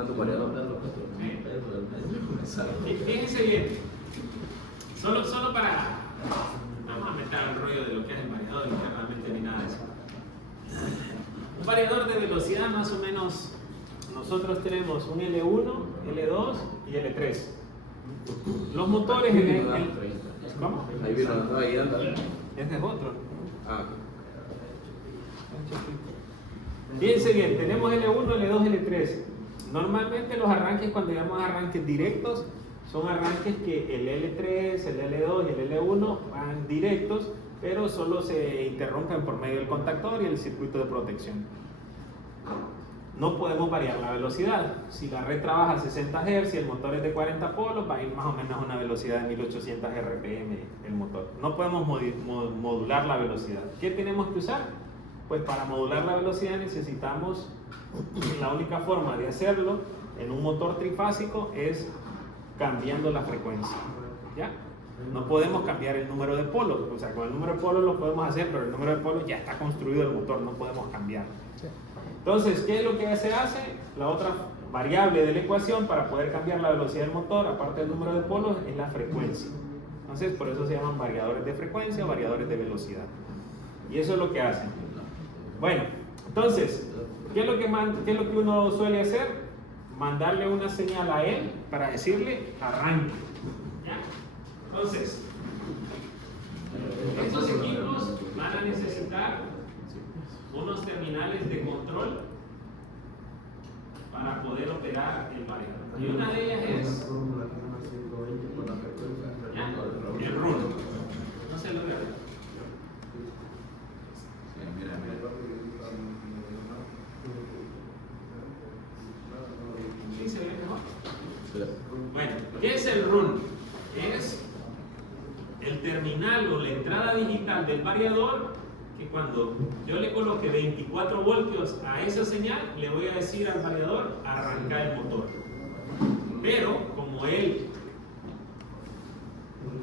cuánto variador da los Fíjense bien, solo para, vamos a meter el rollo de lo que es el variador y que realmente ni nada de eso. Un variador de velocidad más o menos, nosotros tenemos un L1, L2 y L3. Los motores en el... ¿Cómo? Ahí vino, no, ahí anda. Este es otro. Ah, Fíjense bien, tenemos L1, L2, L3. Normalmente los arranques, cuando llamamos arranques directos, son arranques que el L3, el L2 y el L1 van directos, pero solo se interrumpen por medio del contactor y el circuito de protección. No podemos variar la velocidad. Si la red trabaja a 60 Hz y el motor es de 40 polos, va a ir más o menos a una velocidad de 1800 RPM el motor. No podemos modular la velocidad. ¿Qué tenemos que usar? Pues para modular la velocidad necesitamos, la única forma de hacerlo en un motor trifásico es cambiando la frecuencia. ¿Ya? No podemos cambiar el número de polos. O sea, con el número de polos lo podemos hacer, pero el número de polos ya está construido el motor, no podemos cambiar. Entonces, ¿qué es lo que se hace? La otra variable de la ecuación para poder cambiar la velocidad del motor, aparte del número de polos, es la frecuencia. Entonces, por eso se llaman variadores de frecuencia o variadores de velocidad. Y eso es lo que hacen. Bueno, entonces, ¿qué es lo que uno suele hacer? Mandarle una señal a él para decirle arranque. ¿Ya? Entonces, estos equipos van a necesitar unos terminales de control para poder operar el variador. Y una de ellas es el RUN. No se lo veo. ¿Sí se ve mejor? Bueno, ¿qué es el RUN? Es el terminal o la entrada digital del variador que cuando yo le coloque 24 voltios a esa señal, le voy a decir al variador arrancar el motor. Pero como él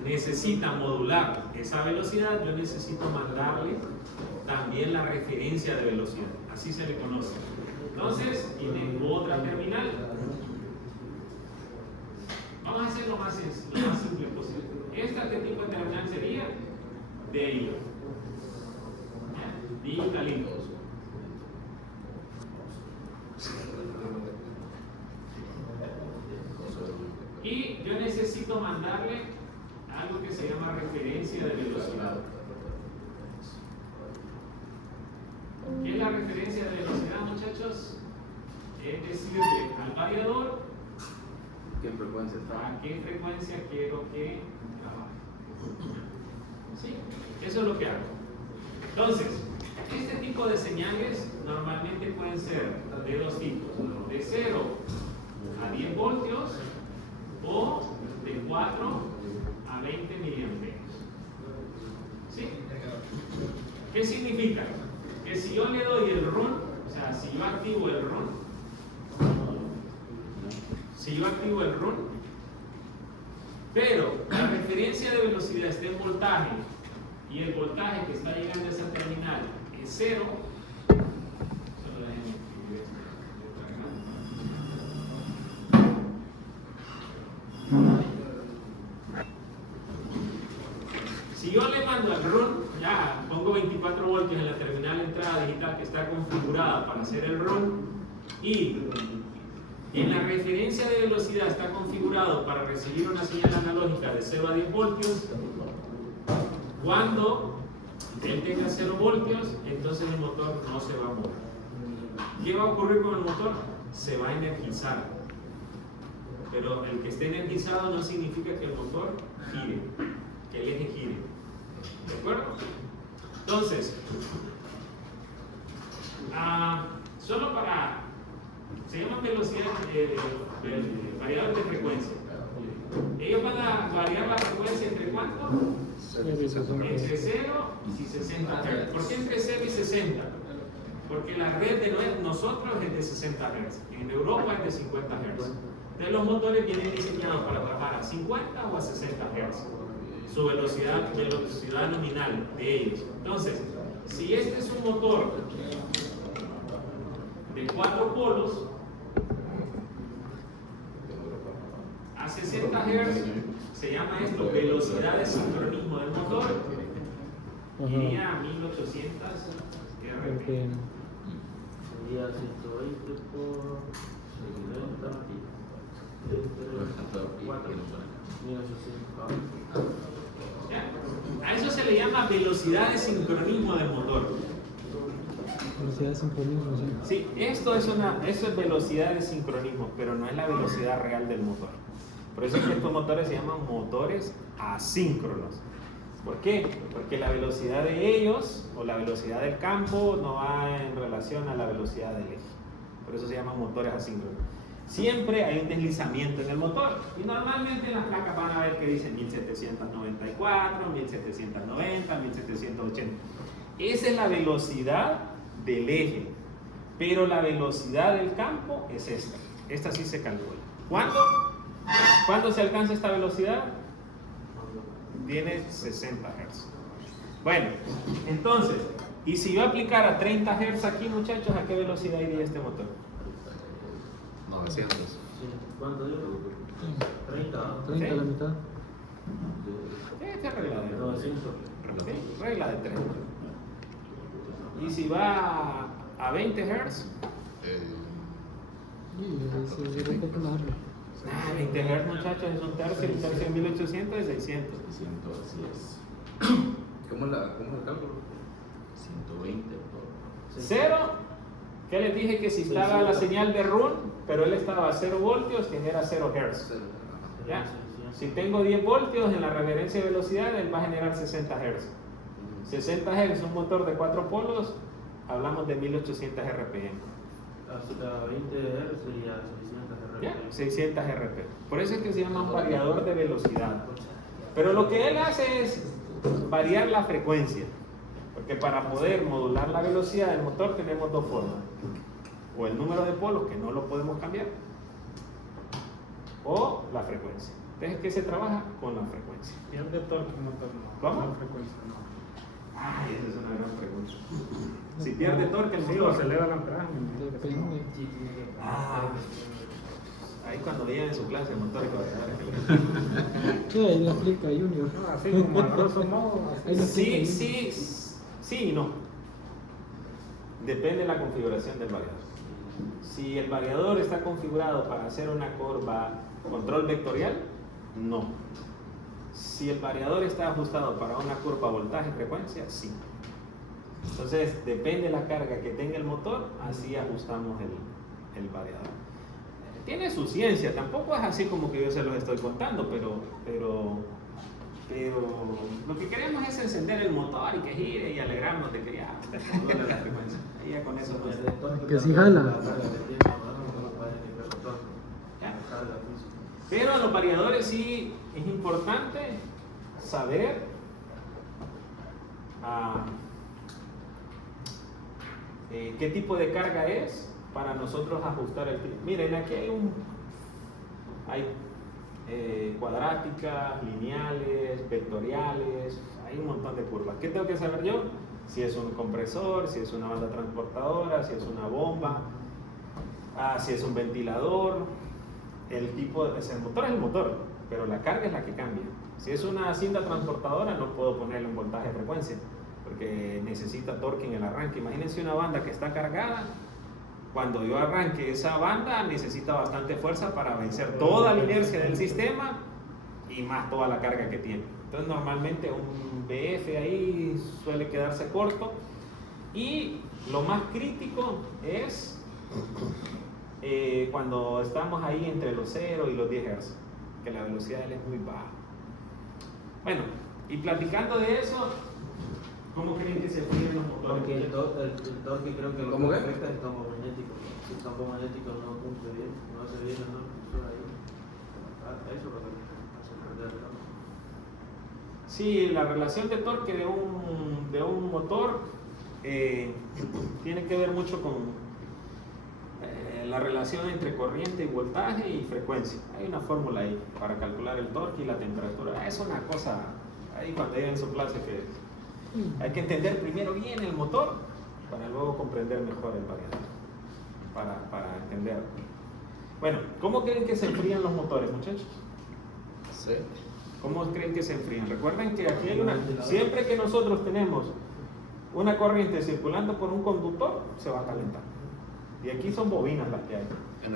necesita modular esa velocidad, yo necesito mandarle también la referencia de velocidad. Así se le conoce. Entonces, tiene otra terminal. Vamos a hacer lo más simple posible. ¿Qué tipo de terminal sería? De hilo. Digitalitos. Y yo necesito mandarle algo que se llama referencia de velocidad. ¿Qué es la referencia de velocidad, muchachos? Es decirle al variador ¿qué frecuencia está? a qué frecuencia quiero que trabaje. ¿Sí? Eso es lo que hago. Entonces, este tipo de señales normalmente pueden ser de dos tipos, de 0 a 10 voltios o de 4 a 20 miliamperios. ¿Sí? ¿Qué significa? Que si yo le doy el RUN, o sea, si yo activo el RUN, pero la referencia de velocidad está en voltaje y el voltaje que está llegando a esa terminal es 0, si yo le mando al RUN, ya pongo 24 voltios en la terminal de entrada digital que está configurada para hacer el RUN y en la referencia de velocidad está configurado para recibir una señal analógica de 0 a 10 voltios, cuando él tenga 0 voltios, entonces el motor no se va a mover. ¿Qué va a ocurrir con el motor? Se va a energizar. Pero el que esté energizado no significa que el motor gire, que el eje gire. ¿De acuerdo? Entonces, solo para... se llama velocidad, variador de frecuencia. Ellos van a variar la frecuencia entre ¿cuánto? Entre 0 y 60 Hz. ¿Por qué entre 0 y 60? Porque la red de nosotros es de 60 Hz. En Europa es de 50 Hz. Entonces los motores vienen diseñados para trabajar a 50 o a 60 Hz. Su velocidad nominal de ellos. Entonces, si este es un motor de 4 polos, a 60 Hz se llama esto velocidad de sincronismo del motor. Iría a 1800 RPM. Sería 120 por 50. 1800. A eso se le llama velocidad de sincronismo del motor. Velocidad de sincronismo, sí. Sí, eso es velocidad de sincronismo, pero no es la velocidad real del motor. Por eso es que estos motores se llaman motores asíncronos. ¿Por qué? Porque la velocidad de ellos o la velocidad del campo no va en relación a la velocidad del eje. Por eso se llaman motores asíncronos. Siempre hay un deslizamiento en el motor y normalmente en las placas van a ver que dicen 1794, 1790, 1780. Esa es la velocidad del eje, pero la velocidad del campo es esta. Esta sí se calcula. ¿Cuándo se alcanza esta velocidad? Tiene 60 Hz. Bueno, entonces, y si yo aplicara 30 Hz aquí, muchachos, ¿a qué velocidad iría este motor? 900. ¿Cuánto digo? 30. 30 a la mitad. Esta es regla de 900. ¿sí? Regla de 30. Y si va a 20 Hz, Y es que tomarlo. 20 Hz, muchachos, es un tercio en 1800 es 600. 110. ¿Cómo es el cálculo? 120. Cero, ¿qué les dije? Que si estaba la señal de run, pero él estaba a 0 voltios, genera 0 Hz. ¿Ya? Si tengo 10 voltios en la referencia de velocidad, él va a generar 60 Hz. 60 Hz, un motor de 4 polos, hablamos de 1800 RPM. Hasta 20 Hz sería 600 RPM. ¿Ya? 600 RPM. Por eso es que se llama un variador de velocidad. Pero lo que él hace es variar la frecuencia. Porque para poder modular la velocidad del motor tenemos dos formas. O el número de polos, que no lo podemos cambiar, o la frecuencia. Entonces, ¿qué se trabaja? Con la frecuencia. Pierde torque el motor, no. ¿Cómo? No, frecuencia, no. Ay, esa es una gran pregunta. Si pierde torque el Sí, o motor. se eleva el amperaje. Depende. Ah, ahí cuando vean en su clase de motor y Sí, ahí lo explica Junior. No, así como a grosso modo. Ahí lo Sí, explica sí y no. Depende de la configuración del variador. Si el variador está configurado para hacer una curva control vectorial, no. Si el variador está ajustado para una curva voltaje-frecuencia, sí. Entonces, depende de la carga que tenga el motor, así ajustamos el variador. Tiene su ciencia, tampoco es así como que yo se los estoy contando, pero lo que queremos es encender el motor y que gire y alegrarnos de que ya modula la frecuencia. Y ya con eso pues, Que sí jala. ¿ya? Pero en los variadores sí es importante saber qué tipo de carga es para nosotros ajustar el tipo. Miren, aquí hay cuadráticas, lineales, vectoriales, hay un montón de curvas. ¿Qué tengo que saber yo? Si es un compresor, si es una banda transportadora, si es una bomba, si es un ventilador. El motor es el motor, pero la carga es la que cambia. Si es una cinta transportadora, no puedo ponerle un voltaje de frecuencia, porque necesita torque en el arranque. Imagínense una banda que está cargada. Cuando yo arranque esa banda, necesita bastante fuerza para vencer toda la inercia del sistema y más toda la carga que tiene. Entonces, normalmente un BF ahí suele quedarse corto. Y lo más crítico es cuando estamos ahí entre los 0 y los 10 Hz, que la velocidad de él es muy baja. Bueno, y platicando de eso, ¿cómo creen que se fríen los motores? Porque el torque creo que lo ¿Cómo que qué? afecta es el campo magnético. Si el campo magnético no cumple bien, no hace bien la impulsora ahí, eso es lo que hace perder el campo. Sí, la relación de torque de un motor tiene que ver mucho con la relación entre corriente y voltaje y frecuencia. Hay una fórmula ahí para calcular el torque y la temperatura. Es una cosa, ahí cuando lleguen en su clase, que hay que entender primero bien el motor para luego comprender mejor el variador, para entender. Bueno, ¿cómo creen que se enfrían los motores, muchachos? Sí. ¿Cómo creen que se enfrían? Recuerden que aquí hay siempre que nosotros tenemos una corriente circulando por un conductor, se va a calentar. Y aquí son bobinas las que hay.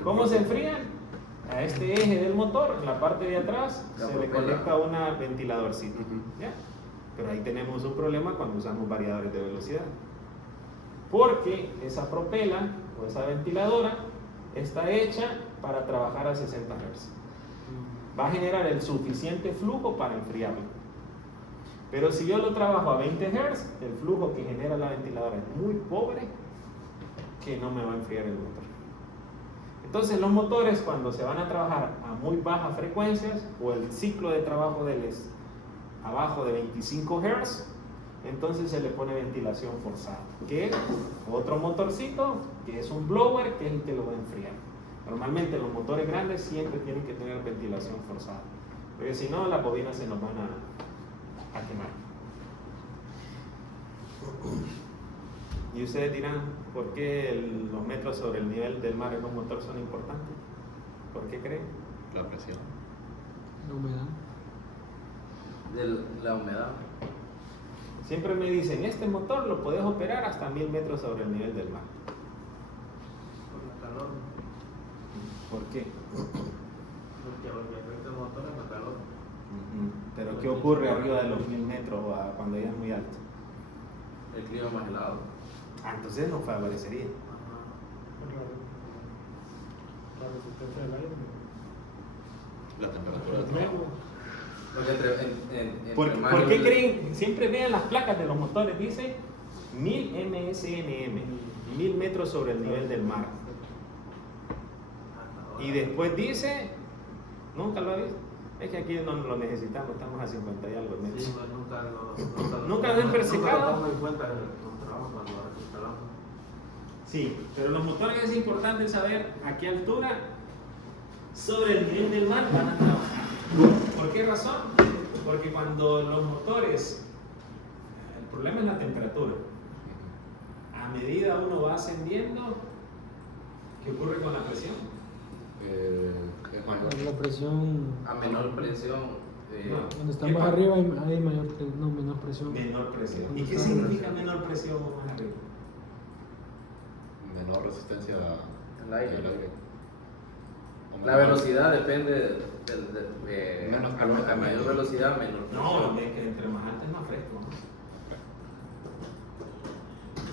¿Cómo se enfrían? A este eje del motor, en la parte de atrás, se le conecta una ventiladorcita. ¿Ya? Pero ahí tenemos un problema cuando usamos variadores de velocidad. Porque esa propela o esa ventiladora está hecha para trabajar a 60 Hz. Va a generar el suficiente flujo para enfriarlo. Pero si yo lo trabajo a 20 Hz, el flujo que genera la ventiladora es muy pobre, que no me va a enfriar el motor. Entonces los motores, cuando se van a trabajar a muy bajas frecuencias o el ciclo de trabajo de él es abajo de 25 Hz, entonces se le pone ventilación forzada, que es otro motorcito, que es un blower, que es el que lo va a enfriar. Normalmente los motores grandes siempre tienen que tener ventilación forzada, porque si no las bobinas se nos van a quemar. Y ustedes dirán, ¿por qué los metros sobre el nivel del mar en un motor son importantes? ¿Por qué creen? La presión. La humedad. De la humedad. Siempre me dicen, este motor lo puedes operar hasta 1000 metros sobre el nivel del mar. Por el calor. ¿Por qué? Porque lo que afecta el motor es el calor. Pero ¿qué ocurre arriba de los 1000 metros cuando ya es muy alto? El clima más helado. Entonces no favorecería. La resistencia del aire. La temperatura del Menos. Porque ¿Por qué creen? Siempre vean las placas de los motores, dice 1000 MSNM, 1000 metros sobre el nivel del mar. Y después dice, ¿nunca lo ha visto? Es que aquí no lo necesitamos, estamos a 50 y algo metros. Sí, pues nunca ¿Nunca lo han persecado? Nunca lo tomo en cuenta en los trabajos cuando instalamos. Sí, pero los motores es importante saber a qué altura sobre el nivel del mar van a trabajar. ¿Por qué razón? Porque cuando los motores, el problema es la temperatura. A medida uno va ascendiendo, ¿qué ocurre con la presión? Es mayor. La presión, a menor presión. cuando está ¿Qué más pasa? arriba hay menor presión. Menor presión. ¿Y qué Menor significa menor presión o más arriba? Menor resistencia El aire. del aire. O La menor- velocidad depende Menos a calor. mayor velocidad, menor No, presión. es que entre más alto es más fresco, ¿no?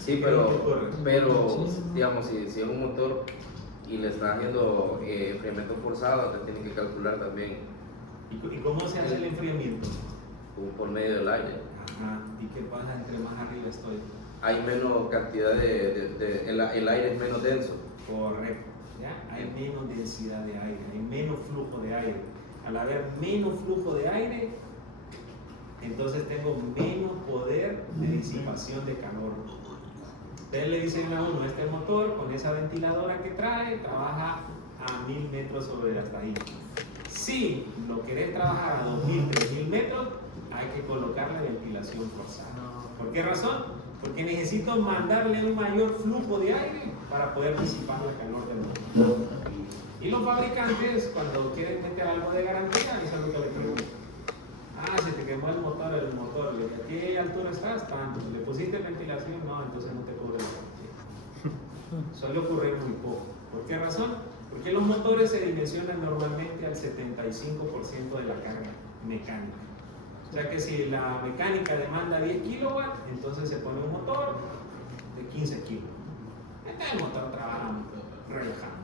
Sí, ¿Qué ocurre? pero Sí. digamos, si es un motor y le está haciendo enfriamiento forzado, te tiene que calcular también ¿Y cómo se hace el enfriamiento? por medio del aire. Ajá. ¿Y qué pasa entre más arriba estoy? Hay menos cantidad el aire es menos denso. Correcto. ¿Ya? Hay menos densidad de aire, hay menos flujo de aire. Al haber menos flujo de aire, entonces tengo menos poder de disipación de calor. Ustedes le dicen a uno, este motor con esa ventiladora que trae, trabaja a 1000 metros sobre la estadía. Si lo querés trabajar a 2000, 3000 metros, hay que colocarle ventilación forzada. ¿Por qué razón? Porque necesito mandarle un mayor flujo de aire para poder disipar el calor del motor. Y los fabricantes, cuando quieren meter algo de garantía, eso es lo que le preguntan. Se te quemó el motor. ¿A qué altura estás? Tanto. ¿Le pusiste ventilación? No, entonces no te cubre la garantía. Suele ocurrir muy poco. ¿Por qué razón? Porque los motores se dimensionan normalmente al 75% de la carga mecánica. O sea que si la mecánica demanda 10 kilowatts, entonces se pone un motor de 15 kilos. Entonces el motor trabaja relajado.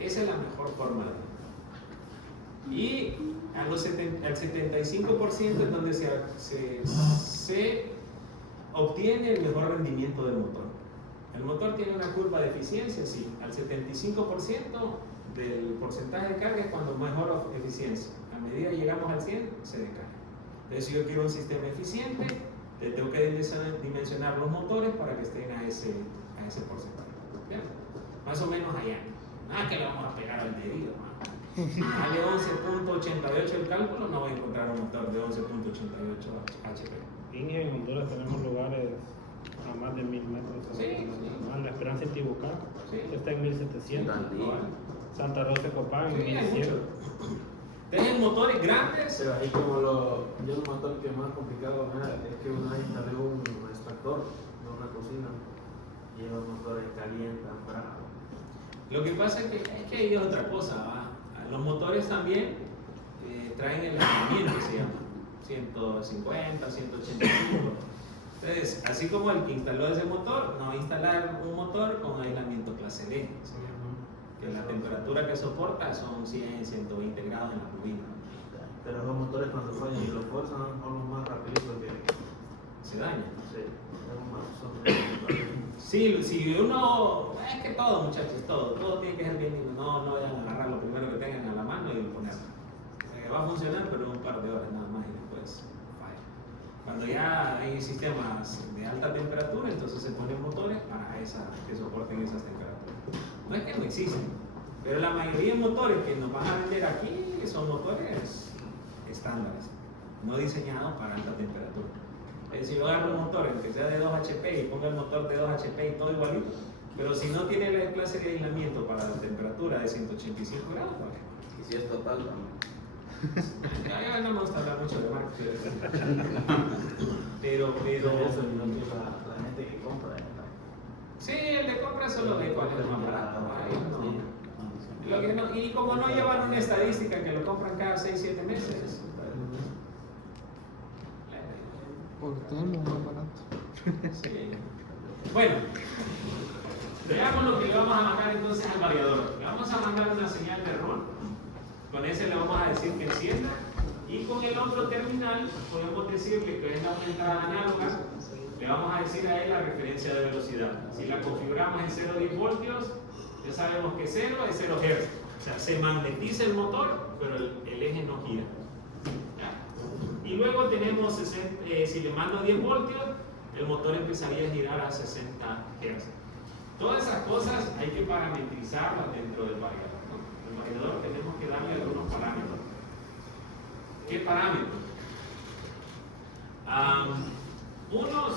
Esa es la mejor forma de. Y al 75% es donde se obtiene el mejor rendimiento del motor. El motor tiene una curva de eficiencia, sí. Al 75% del porcentaje de carga es cuando mejor eficiencia. A medida que llegamos al 100, se decae. Entonces, si yo quiero un sistema eficiente, tengo que dimensionar los motores para que estén a ese porcentaje. ¿Bien? Más o menos allá. Que le vamos a pegar al dedillo. Dale 11.88 el cálculo, no voy a encontrar un motor de 11.88 HP. Y en Honduras tenemos lugares a más de 1000 metros. Sí. La Esperanza en Tibucá Sí. está en 1700. Gandía. Santa Rosa de Copán Sí, en hay 1100. mucho. Entonces, motores grandes. Pero ahí como yo el motor que más complicado es que una vez instalé un extractor de una cocina y los motores calientan, bravo. Lo que pasa es que hay otra cosa, ¿va? Los motores también traen el aislamiento, se llama, 150, 185. Entonces, así como el que instaló ese motor, no va a instalar un motor con aislamiento clase D, se llama, que la temperatura que soporta son 100, 120 grados en la bobina. Pero los motores cuando fallan y los forzan son los más rapiditos que Se daña. sí, son Si uno, es que todo, muchachos, todo tiene que ser bien lindo. No vayan a agarrar lo primero que tengan a la mano y ponerlo. Va a funcionar, pero en un par de horas nada más y después falla. Cuando ya hay sistemas de alta temperatura, entonces se ponen motores para que soporten esas temperaturas. No es que no existen, pero la mayoría de motores que nos van a vender aquí son motores estándares, no diseñados para alta temperatura. Si yo agarro un motor que sea de 2 HP y pongo el motor de 2 HP y todo igualito, pero si no tiene la clase de aislamiento para la temperatura de 185 grados, ¿vale? Y si es total, ¿no? Ya no me gusta hablar mucho de marketing. Pero eso y no que la gente que compra sí, el de compra solo ve cuál es el más barato. ¿Vale? Lo que no, y como no llevan una estadística que lo compran cada 6-7 meses. Por termo más barato. Sí. Bueno, veamos lo que le vamos a mandar entonces al variador. Le vamos a mandar una señal de rol. Con ese le vamos a decir que encienda. Y con el otro terminal podemos decirle que venga una entrada análoga. Le vamos a decir a él la referencia de velocidad. Si la configuramos en 0,10 voltios, ya sabemos que 0 es 0 Hz. O sea, se magnetiza el motor, pero el eje no gira. ¿Ya? Y luego tenemos, si le mando 10 voltios, el motor empezaría a girar a 60 Hz. Todas esas cosas hay que parametrizarlas dentro del variador, ¿no? El variador tenemos que darle algunos parámetros. ¿Qué parámetros? Unos,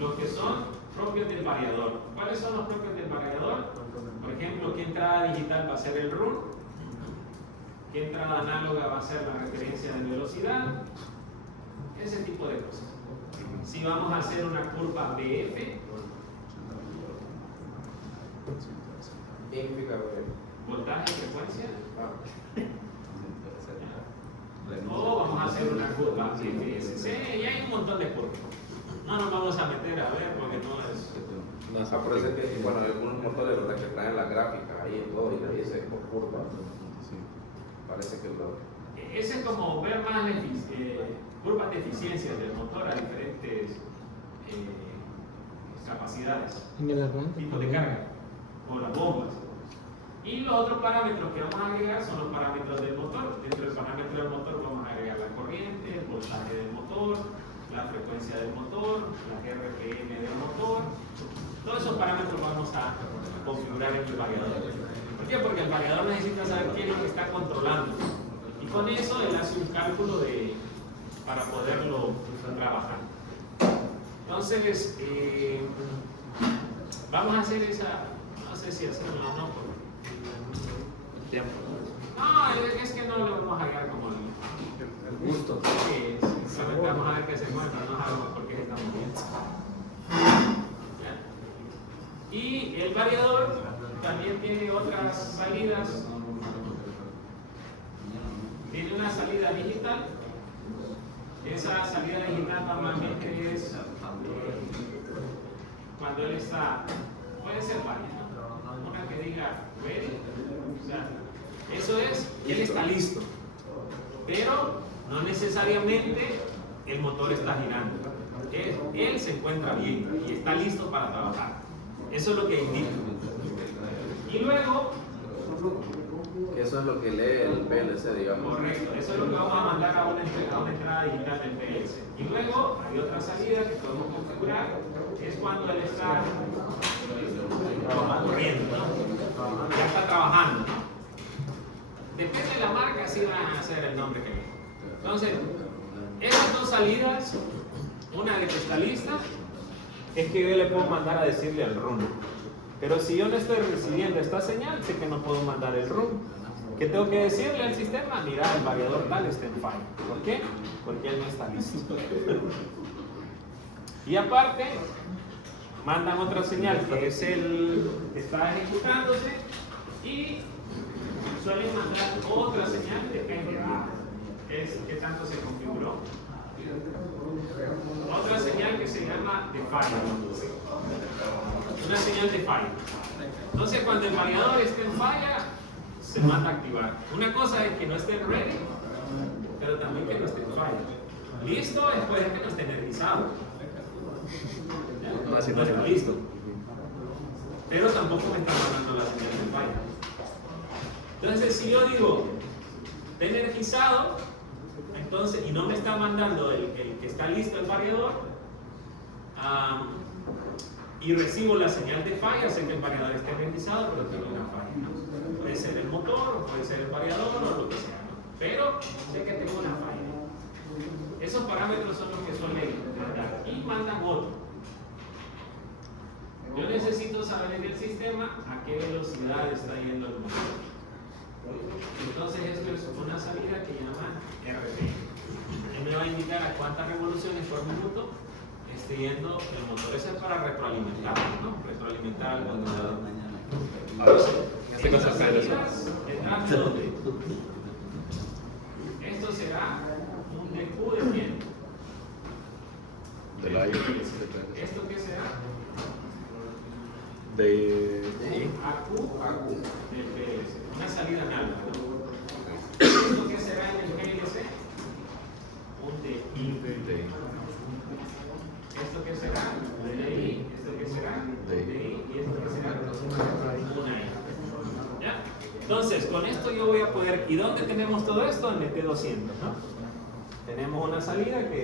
los que son propios del variador. ¿Cuáles son los propios del variador? Por ejemplo, ¿qué entrada digital va a ser el run? ¿Qué entrada análoga va a ser la referencia de velocidad? Ese tipo de cosas. Si vamos a hacer una curva BF, ¿Qué significa voltaje y frecuencia, o vamos a hacer una curva FSC, y hay un montón de curvas. No nos vamos a meter a ver porque no es. Parece que, bueno, hay algunos motores, ¿verdad?, que traen la gráfica ahí en todo y le dice por curva. Parece que Ese es como ver más curvas de eficiencia del motor a diferentes capacidades, En el arranque. tipo de carga o las bombas. Y los otros parámetros que vamos a agregar son los parámetros del motor. Dentro del parámetro del motor vamos a agregar la corriente, el voltaje del motor, la frecuencia del motor, la RPM del motor. Todos esos parámetros vamos a configurar en el variador. ¿Por qué? Porque el variador necesita saber qué es lo que está controlando. Y con eso él hace un cálculo para poderlo trabajar. Entonces, vamos a hacer esa, no sé si hacerlo o no, porque no, es que no lo vamos a hallar como el gusto. Sí, solamente vamos a ver qué se mueve, pero no sabemos por qué estamos bien. Y el variador también tiene otras salidas. Tiene una salida digital. Esa salida digital normalmente es cuando él está, puede ser varias, ¿no? Una que diga ready, o sea, eso es, él está listo, pero no necesariamente el motor está girando. Él se encuentra bien y está listo para trabajar. Eso es lo que indica. Y luego, eso es lo que lee el PLC, digamos. correcto, eso es lo que vamos a mandar a una entrada digital del PLC. Y luego hay otra salida que podemos configurar, es cuando él está corriendo, ¿no? Ya está trabajando, ¿no? Depende de la marca, sí van a ser el nombre que le. Entonces, esas dos salidas, una de que está lista, es que yo le puedo mandar a decirle al run. Pero si yo no estoy recibiendo esta señal, sé que no puedo mandar el run. Ok, ¿Qué tengo que decirle al sistema? Mira, el variador tal está en falla. ¿Por qué? Porque él no está listo. Y aparte, mandan otra señal que es está ejecutándose y suelen mandar otra señal, depende, que es qué tanto se configuró. Otra señal que se llama de falla. Una señal de falla. Entonces, cuando el variador esté en falla, se manda a activar. Una cosa es que no esté ready, pero también que no esté en falla. Listo es puede que no esté energizado. No está listo. Pero tampoco me está mandando la señal de falla. Entonces, si yo digo, está energizado, entonces, y no me está mandando el que está listo el variador, y recibo la señal de falla, sé que el variador está energizado, pero tengo una falla. Puede ser el motor, o puede ser el variador, o lo que sea, ¿no? Pero sé que tengo una falla. Esos parámetros son los que suelen mandar. Y mandan otro. Yo necesito saber en el sistema a qué velocidad está yendo el motor. Entonces esto es una salida que llaman RPM. Él me va a indicar a cuántas revoluciones por minuto esté yendo el motor. Eso es para retroalimentar, ¿no? Retroalimentar al controlador. Estas salidas están donde esto será un DQ de quién? Del aire. ¿Esto qué será? De AQ del PLC. Una salida análoga. ¿Esto qué será en el PLC? Un DI. ¿Esto qué será? DI. ¿Esto qué será? DI. ¿Y esto qué será? Una I. ¿Ya? Entonces, con esto yo voy a poder... ¿Y dónde tenemos todo esto? En el T200, ¿no? Tenemos una salida que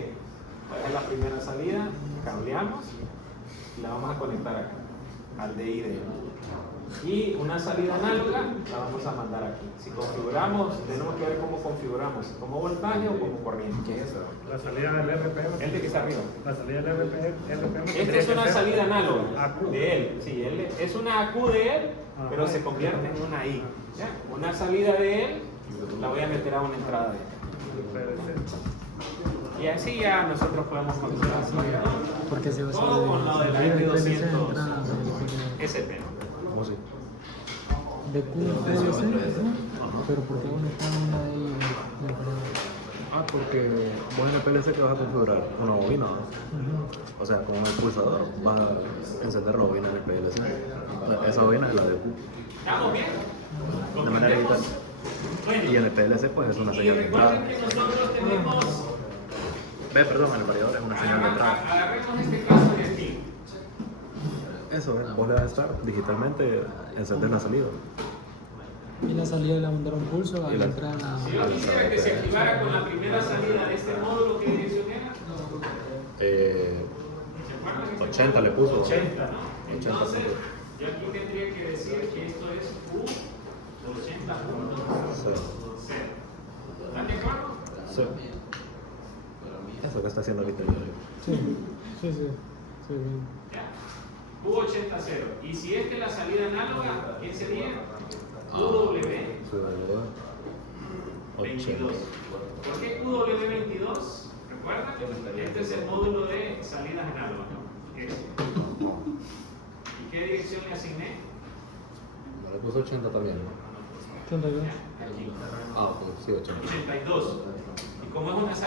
es la primera salida, cableamos y la vamos a conectar acá, al DI de él. Y una salida análoga la vamos a mandar aquí. Si configuramos, tenemos que ver cómo configuramos, como voltaje o como corriente. ¿Qué es eso? La salida del RPM. El de que está arriba. La salida del RPM. Esta es una salida análoga AQ. de él. Sí, es una AQ de él, pero se convierte en una I. ¿Ya? Una salida de él la voy a meter a una entrada de él. Y así ya nosotros podemos configurar Porque se va a hacer todo con lo de la M200 SP. ¿Cómo así? de QPLC, ¿no? Pero ¿por qué uno está en una de ellas? Ah, porque vos en el PLC que vas a configurar una bobina, ¿no? O sea, con el pulsador vas a encender la bobina en el PLC. O sea, esa bobina es la de Q. ¿Estamos bien? De manera digital. Bueno, Y en el PLC pues es una y señal de entrada. recuerden que nosotros tenemos... Perdón, en el variador es una señal de entrada. Agarremos este caso de aquí. Eso es, vos le vas a estar digitalmente encender la salida. Y la salida le mandaron pulso a Y la la- entrada. Si yo quisiera que se activara con la primera salida de este módulo, ¿qué dirección era? ¿Se acuerdan? 80 le puso. 80, ¿no? 80. Entonces, yo aquí tendría que decir que esto es Q80 Sí. ¿Están de acuerdo? Sí. Eso que está haciendo ahorita. Sí, sí, sí. Sí, bien. Ya. Q80. Y si es que la salida análoga, ¿qué sería? QW22. ¿Por qué QW22? ¿Recuerdan? Este es el módulo de salidas análogas, ¿no? ¿Y qué dirección le asigné? No le puso 80 también, ¿no? 82. Aquí. Ah, ok, sí, 80. 82. Y como es una